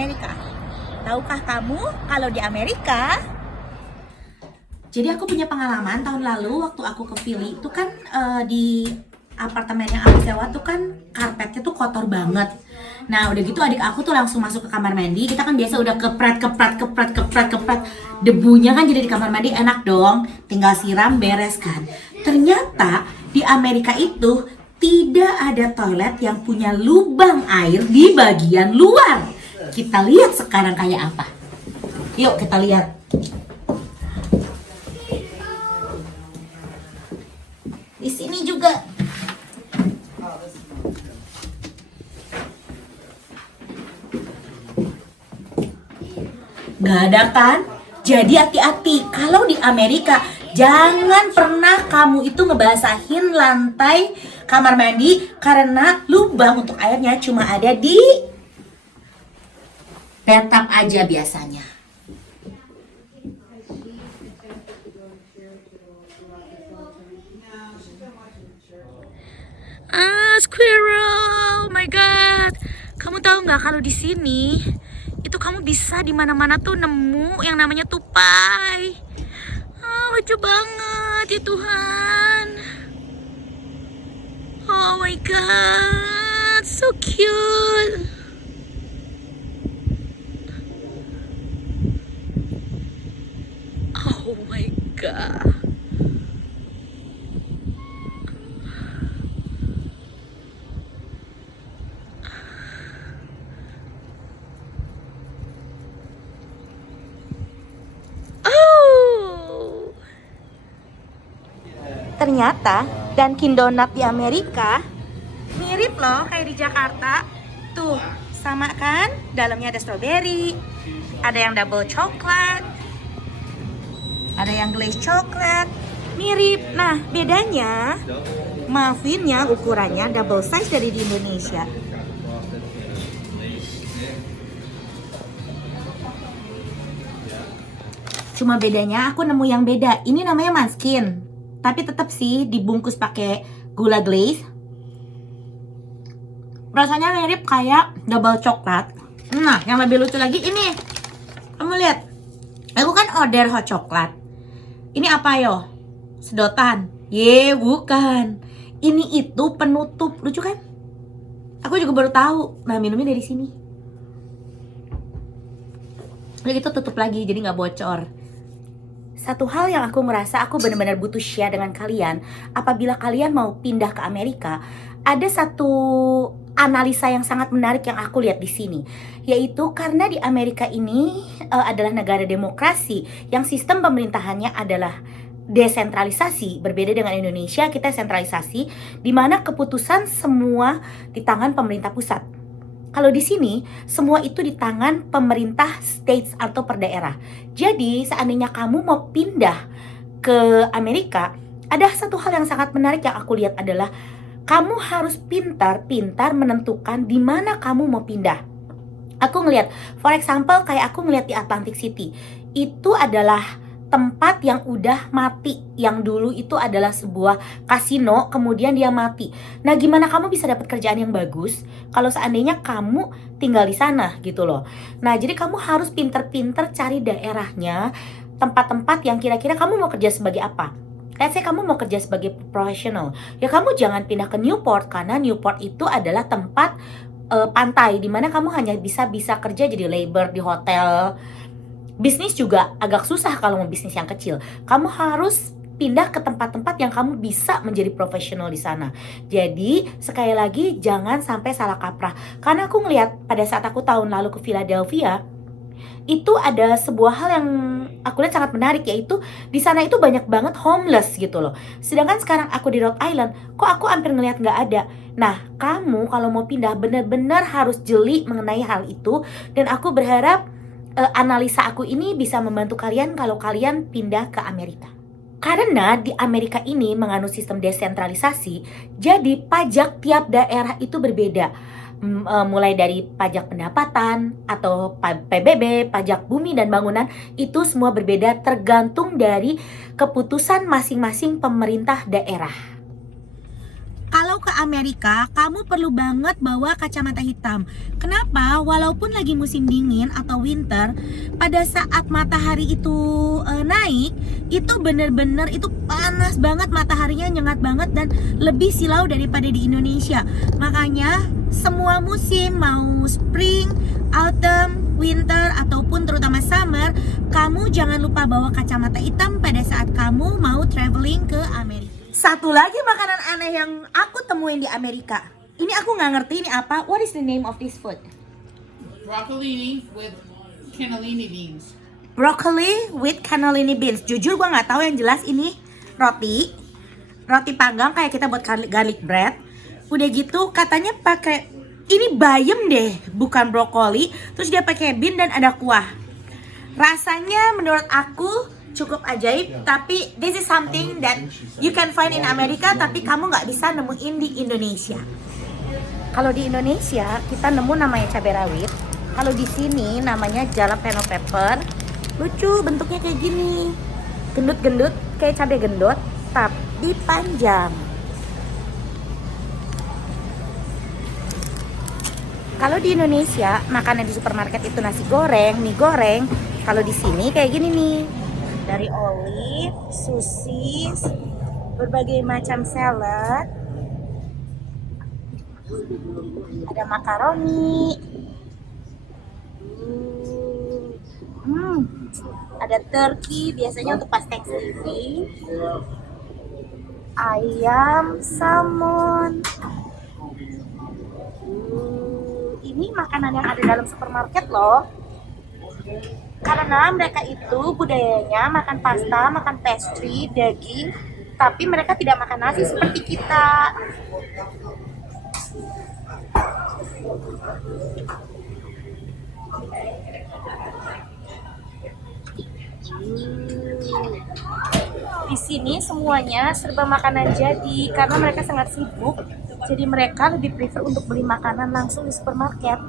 Amerika. Tahukah kamu kalau di Amerika? Jadi aku punya pengalaman tahun lalu waktu aku ke Philly itu kan di apartemen yang aku sewa tuh kan karpetnya tuh kotor banget. Nah udah gitu adik aku tuh langsung masuk ke kamar mandi. Kita kan biasa udah kepret. Debunya kan jadi di kamar mandi enak dong. Tinggal siram beres kan. Ternyata di Amerika itu tidak ada toilet yang punya lubang air di bagian luar. Kita lihat sekarang kayak apa. Yuk kita lihat. Di sini juga. Gak ada kan? Jadi hati-hati. Kalau di Amerika, jangan pernah kamu itu ngebasahin lantai kamar mandi karena lubang untuk airnya cuma ada di bathtub aja biasanya. Squirrel, oh my god. Kamu tahu nggak kalau di sini itu kamu bisa di mana-mana tuh nemu yang namanya tupai. Lucu banget ya Tuhan. Oh my god, so cute. Oh my god. Ternyata Dunkin Donut di Amerika mirip loh kayak di Jakarta. Tuh, sama kan? Dalamnya ada strawberry, ada yang double coklat, ada yang glaze coklat. Mirip. Nah, bedanya muffinnya ukurannya double size dari di Indonesia. Cuma bedanya aku nemu yang beda. Ini namanya Munchkin. Tapi tetap sih dibungkus pakai gula glaze. Rasanya mirip kayak double coklat. Nah, yang lebih lucu lagi ini. Kamu lihat. Aku kan order hot coklat. Ini apa yo? Sedotan. Bukan. Ini itu penutup. Lucu kan? Aku juga baru tahu. Nah, minumnya dari sini. Udah gitu tutup lagi jadi nggak bocor. Satu hal yang aku merasa aku benar-benar butuh share dengan kalian, apabila kalian mau pindah ke Amerika, ada satu analisa yang sangat menarik yang aku lihat di sini, yaitu karena di Amerika ini adalah negara demokrasi yang sistem pemerintahannya adalah desentralisasi, berbeda dengan Indonesia kita sentralisasi, di mana keputusan semua di tangan pemerintah pusat. Kalau di sini, semua itu di tangan pemerintah states atau per daerah. Jadi, seandainya kamu mau pindah ke Amerika, ada satu hal yang sangat menarik yang aku lihat adalah kamu harus pintar menentukan di mana kamu mau pindah. Aku ngelihat, for example, kayak aku ngelihat di Atlantic City, itu adalah tempat yang udah mati, yang dulu itu adalah sebuah kasino, kemudian dia mati. Nah, gimana kamu bisa dapat kerjaan yang bagus kalau seandainya kamu tinggal di sana gitu loh. Nah, jadi kamu harus pinter-pinter cari daerahnya, tempat-tempat yang kira-kira kamu mau kerja sebagai apa. Let's say kamu mau kerja sebagai profesional, ya kamu jangan pindah ke Newport, karena Newport itu adalah tempat pantai, dimana kamu hanya bisa kerja jadi labor di hotel. Bisnis juga agak susah kalau mau bisnis yang kecil. Kamu harus pindah ke tempat-tempat yang kamu bisa menjadi profesional di sana. Jadi, sekali lagi jangan sampai salah kaprah. Karena aku ngelihat pada saat aku tahun lalu ke Philadelphia, itu ada sebuah hal yang aku lihat sangat menarik, yaitu di sana itu banyak banget homeless gitu loh. Sedangkan sekarang aku di Rhode Island, kok aku hampir ngelihat nggak ada. Nah, kamu kalau mau pindah benar-benar harus jeli mengenai hal itu. Dan aku berharap analisa aku ini bisa membantu kalian kalau kalian pindah ke Amerika. Karena di Amerika ini menganut sistem desentralisasi, jadi pajak tiap daerah itu berbeda. Mulai dari pajak pendapatan atau PBB, pajak bumi dan bangunan, itu semua berbeda tergantung dari keputusan masing-masing pemerintah daerah. Kalau mau ke Amerika, kamu perlu banget bawa kacamata hitam. Kenapa? Walaupun lagi musim dingin atau winter, pada saat matahari itu naik, itu bener-bener itu panas banget, mataharinya nyengat banget dan lebih silau daripada di Indonesia. Makanya semua musim, mau spring, autumn, winter, ataupun terutama summer, kamu jangan lupa bawa kacamata hitam pada saat kamu mau traveling ke Amerika. Satu lagi makanan aneh yang aku temuin di Amerika. Ini aku nggak ngerti ini apa. What is the name of this food? Broccolini with cannellini beans. Broccoli with cannellini beans. Jujur gue nggak tahu, yang jelas ini roti panggang kayak kita buat garlic bread. Udah gitu katanya pakai ini bayam deh, bukan brokoli. Terus dia pakai bean dan ada kuah. Rasanya menurut aku cukup ajaib, tapi this is something that you can find in America tapi kamu nggak bisa nemuin di Indonesia. Kalau di Indonesia kita nemu namanya cabai rawit. Kalau di sini namanya jalapeno pepper. Lucu, bentuknya kayak gini, gendut-gendut kayak cabai gendut tapi panjang. Kalau di Indonesia makanan di supermarket itu nasi goreng, mie goreng. Kalau di sini kayak gini nih, dari olive, sosis, berbagai macam salad, ada makaroni, ada turkey biasanya untuk pas Thanksgiving, ayam, salmon. Ini makanan yang ada dalam supermarket loh. Karena mereka itu budayanya makan pasta, makan pastry, daging, tapi mereka tidak makan nasi seperti kita. Di sini semuanya serba makanan jadi karena mereka sangat sibuk. Jadi mereka lebih prefer untuk beli makanan langsung di supermarket.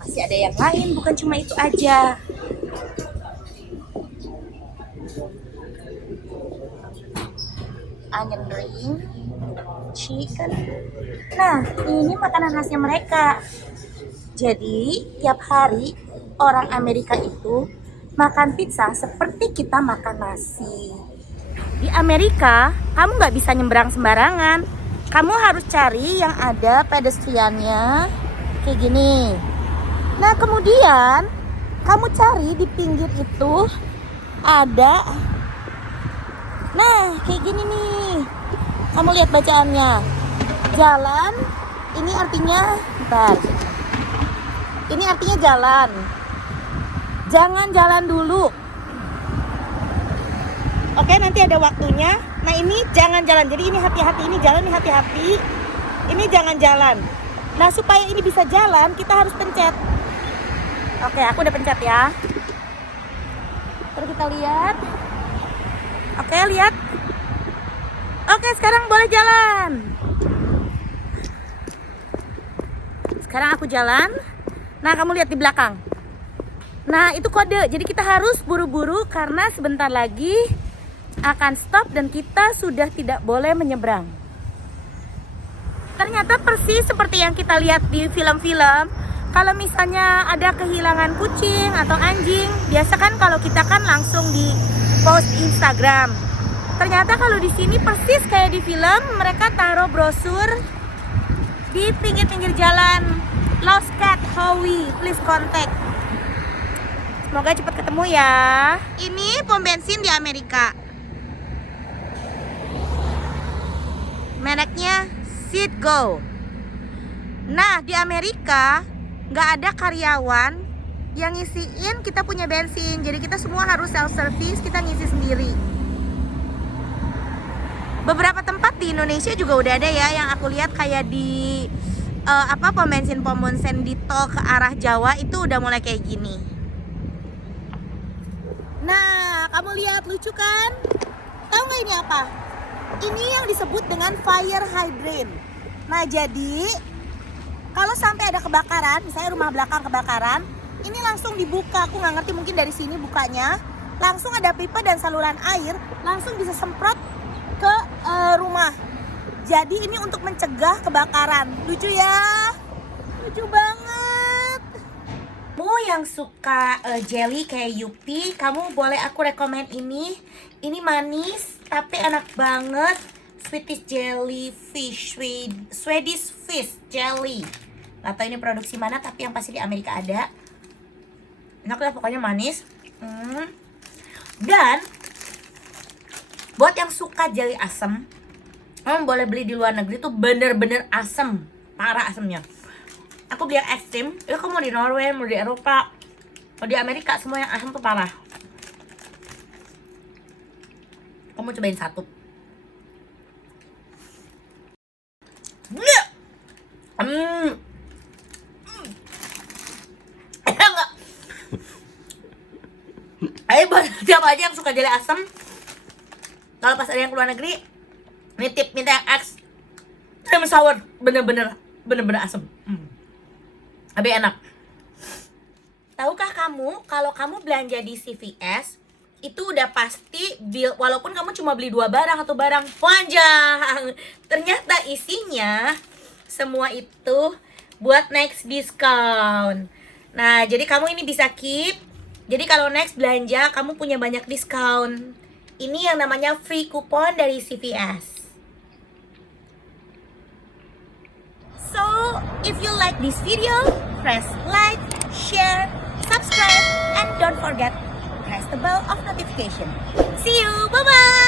Masih ada yang lain, bukan cuma itu aja. Onion ring, chicken. Nah, ini makanan khasnya mereka. Jadi, tiap hari orang Amerika itu makan pizza seperti kita makan nasi. Di Amerika, kamu nggak bisa nyebrang sembarangan. Kamu harus cari yang ada pedestriannya kayak gini. Nah, kemudian kamu cari di pinggir itu ada, nah kayak gini nih. Kamu lihat bacaannya. Jalan, ini artinya, bentar. Ini artinya jalan. Jangan jalan dulu. Oke, nanti ada waktunya. Nah, ini jangan jalan. Jadi ini hati-hati, ini jalan, ini hati-hati. Ini jangan jalan. Nah, supaya ini bisa jalan, kita harus pencet. Oke, aku udah pencet ya. Terus kita lihat. Oke, lihat. Oke, sekarang boleh jalan. Sekarang aku jalan. Nah, kamu lihat di belakang. Nah, itu kode. Jadi kita harus buru-buru karena sebentar lagi akan stop dan kita sudah tidak boleh menyeberang. Ternyata persis seperti yang kita lihat di film-film. Kalau misalnya ada kehilangan kucing atau anjing, biasa kan kalau kita kan langsung di post Instagram. Ternyata kalau di sini persis kayak di film, mereka taruh brosur di pinggir-pinggir jalan. Lost cat, Howie, please contact. Semoga cepat ketemu ya. Ini pom bensin di Amerika. Mereknya Citgo. Nah, di Amerika nggak ada karyawan yang ngisiin kita punya bensin. Jadi kita semua harus self service, kita ngisi sendiri. Beberapa tempat di Indonesia juga udah ada ya, yang aku lihat kayak di pom bensin di tol ke arah Jawa itu udah mulai kayak gini. Nah, kamu lihat, lucu kan? Tahu nggak ini apa? Ini yang disebut dengan fire hydrant. Nah, jadi kalau sampai ada kebakaran, misalnya rumah belakang kebakaran, ini langsung dibuka. Aku nggak ngerti, mungkin dari sini bukanya. Langsung ada pipa dan saluran air, langsung bisa semprot ke rumah. Jadi ini untuk mencegah kebakaran. Lucu ya? Lucu banget. Kamu yang suka jelly kayak Yupi, kamu boleh aku rekomen ini. Ini manis tapi enak banget. Swedish jellyfish, Swedish fish jelly. Gak tau ini produksi mana, tapi yang pasti di Amerika ada. Enak lah, pokoknya manis. Dan buat yang suka jelly asam, kamu boleh beli di luar negeri tuh bener-bener asam, parah asamnya. Aku beli yang ekstrim. Ya kamu mau di Norway, mau di Eropa, mau di Amerika, semua yang asam tuh parah. Kamu cobain satu. Enggak. Ayo buat siapa aja yang suka jelly asam, kalau pas ada yang keluar negeri, nitip minta yang extreme sour, bener-bener asam. Lebih enak. Tahukah kamu kalau kamu belanja di CVS itu udah pasti bill, walaupun kamu cuma beli 2 barang atau barang panjang, ternyata isinya semua itu buat next discount. Nah, jadi kamu ini bisa keep. Jadi kalau next belanja kamu punya banyak diskon. Ini yang namanya free coupon dari CVS. So, if you like this video, press like, share, subscribe, and don't forget press the bell of notification. See you, bye-bye!